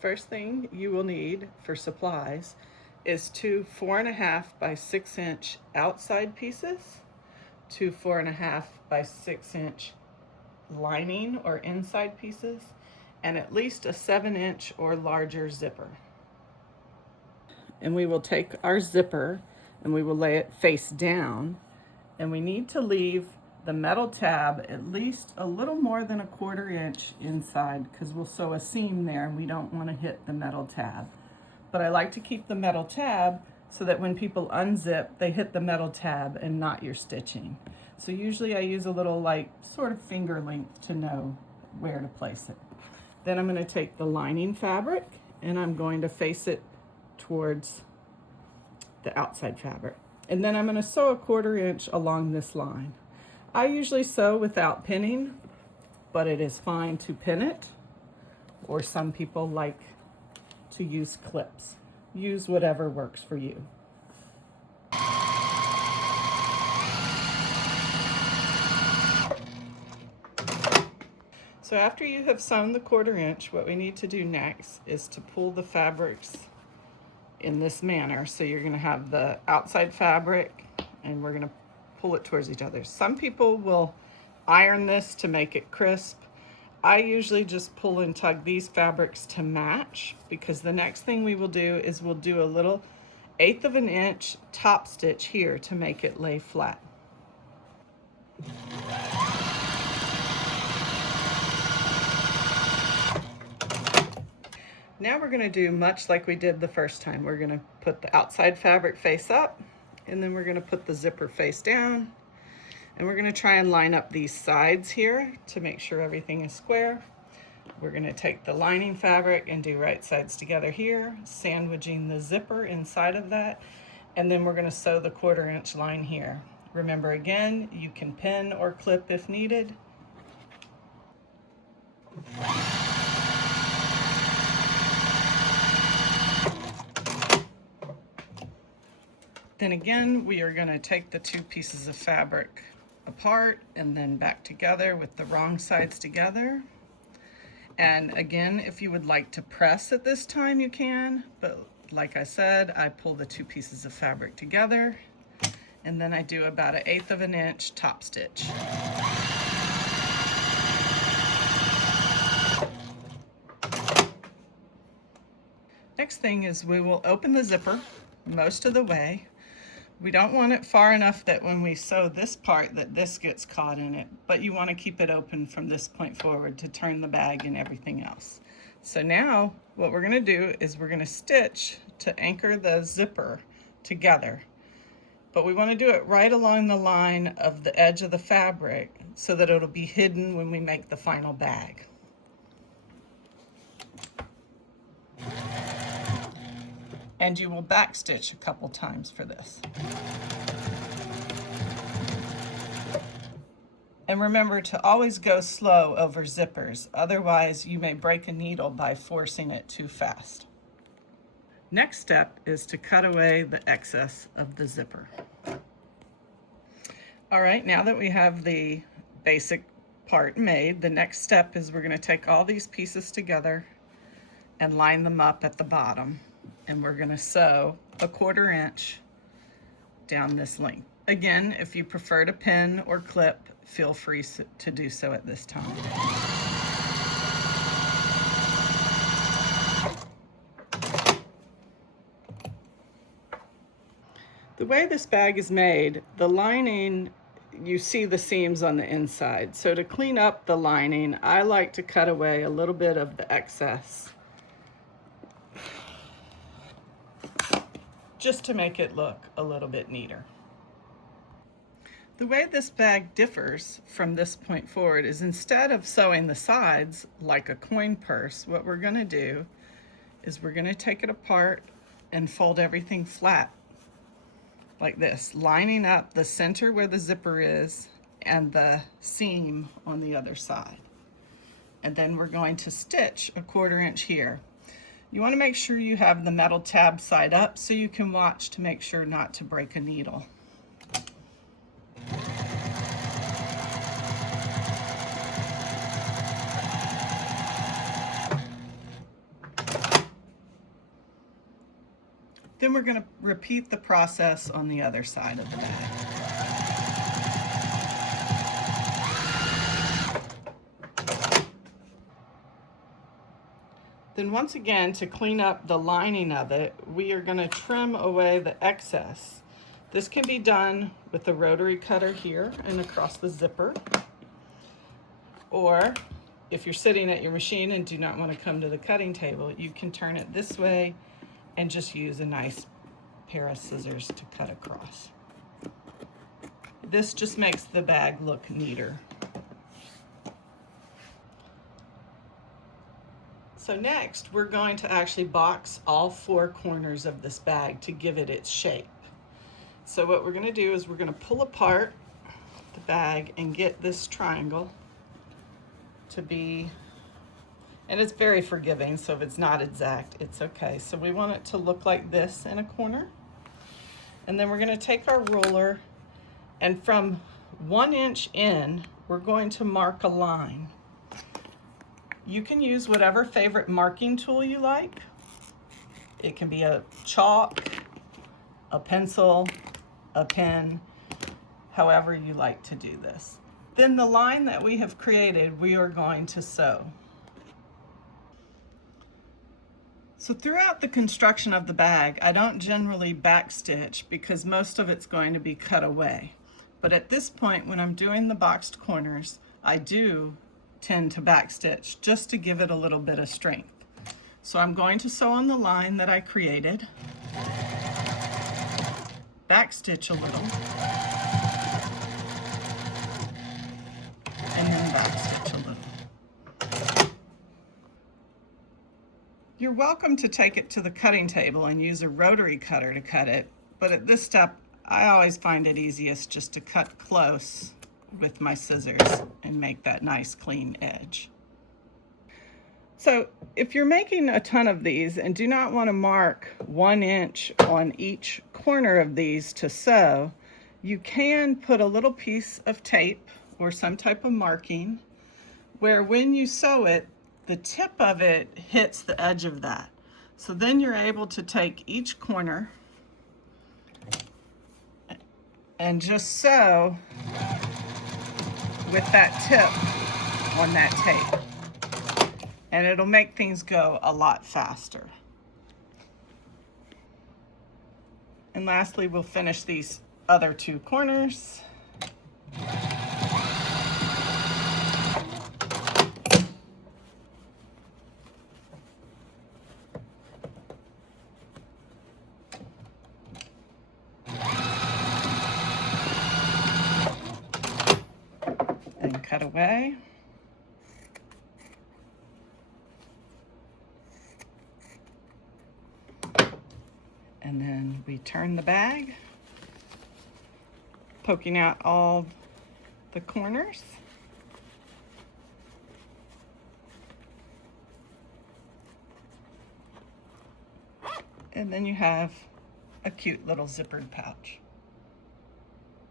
First thing you will need for supplies is two 4.5 by 6 inch outside pieces, two 4.5 by 6 inch lining or inside pieces, and at least a 7-inch or larger zipper. And we will take our zipper and we will lay it face down, and we need to leave the metal tab at least a little more than a 1/4 inch inside, because we'll sew a seam there and we don't want to hit the metal tab. But I like to keep the metal tab so that when people unzip, they hit the metal tab and not your stitching. So usually I use a little like sort of finger length to know where to place it. Then I'm going to take the lining fabric and I'm going to face it towards the outside fabric. And then I'm going to sew a 1/4 inch along this line. I usually sew without pinning, but it is fine to pin it, or some people like to use clips. Use whatever works for you. So after you have sewn the 1/4 inch, what we need to do next is to pull the fabrics in this manner. So you're going to have the outside fabric and we're going to pull it towards each other. Some people will iron this to make it crisp. I usually just pull and tug these fabrics to match, because the next thing we will do is we'll do a little 1/8 of an inch top stitch here to make it lay flat. Now we're going to do much like we did the first time. We're going to put the outside fabric face up, and then we're going to put the zipper face down, and we're going to try and line up these sides here to make sure everything is square. We're going to take the lining fabric and do right sides together here, sandwiching the zipper inside of that, and then we're going to sew the 1/4 inch line here. Remember, again, you can pin or clip if needed. Then again, we are going to take the two pieces of fabric apart and then back together with the wrong sides together. And again, if you would like to press at this time, you can, but like I said, I pull the two pieces of fabric together and then I do about 1/8 of an inch top stitch. Next thing is we will open the zipper most of the way. We don't want it far enough that when we sew this part that this gets caught in it, but you want to keep it open from this point forward to turn the bag and everything else. So now what we're going to do is we're going to stitch to anchor the zipper together. But we want to do it right along the line of the edge of the fabric so that it'll be hidden when we make the final bag. And you will backstitch a couple times for this. And remember to always go slow over zippers, otherwise you may break a needle by forcing it too fast. Next step is to cut away the excess of the zipper. All right, now that we have the basic part made, the next step is we're going to take all these pieces together and line them up at the bottom. And we're going to sew a 1/4 inch down this length. Again, if you prefer to pin or clip, feel free to do so at this time. The way this bag is made, the lining, you see the seams on the inside. So to clean up the lining, I like to cut away a little bit of the excess, just to make it look a little bit neater. The way this bag differs from this point forward is, instead of sewing the sides like a coin purse, what we're going to do is we're going to take it apart and fold everything flat like this, lining up the center where the zipper is and the seam on the other side. And then we're going to stitch a 1/4 inch here. You want to make sure you have the metal tab side up so you can watch to make sure not to break a needle. Then we're going to repeat the process on the other side of the bag. Then once again, to clean up the lining of it, we are going to trim away the excess. This can be done with the rotary cutter here and across the zipper. Or if you're sitting at your machine and do not want to come to the cutting table, you can turn it this way and just use a nice pair of scissors to cut across. This just makes the bag look neater. So next, we're going to actually box all 4 corners of this bag to give it its shape. So what we're going to do is we're going to pull apart the bag and get this triangle to be, and it's very forgiving, so if it's not exact, it's okay. So we want it to look like this in a corner. And then we're going to take our ruler, and from 1 inch in, we're going to mark a line. You can use whatever favorite marking tool you like. It can be a chalk, a pencil, a pen, however you like to do this. Then the line that we have created, we are going to sew. So throughout the construction of the bag, I don't generally backstitch because most of it's going to be cut away. But at this point, when I'm doing the boxed corners, I do tend to backstitch just to give it a little bit of strength. So I'm going to sew on the line that I created, backstitch a little, and then backstitch a little. You're welcome to take it to the cutting table and use a rotary cutter to cut it, but at this step, I always find it easiest just to cut close with my scissors and make that nice clean edge. So if you're making a ton of these and do not want to mark 1 inch on each corner of these to sew, you can put a little piece of tape or some type of marking where when you sew it, the tip of it hits the edge of that. So then you're able to take each corner and just sew with that tip on that tape. And it'll make things go a lot faster. And lastly, we'll finish these other 2 corners. And cut away. And then we turn the bag, poking out all the corners. And then you have a cute little zippered pouch.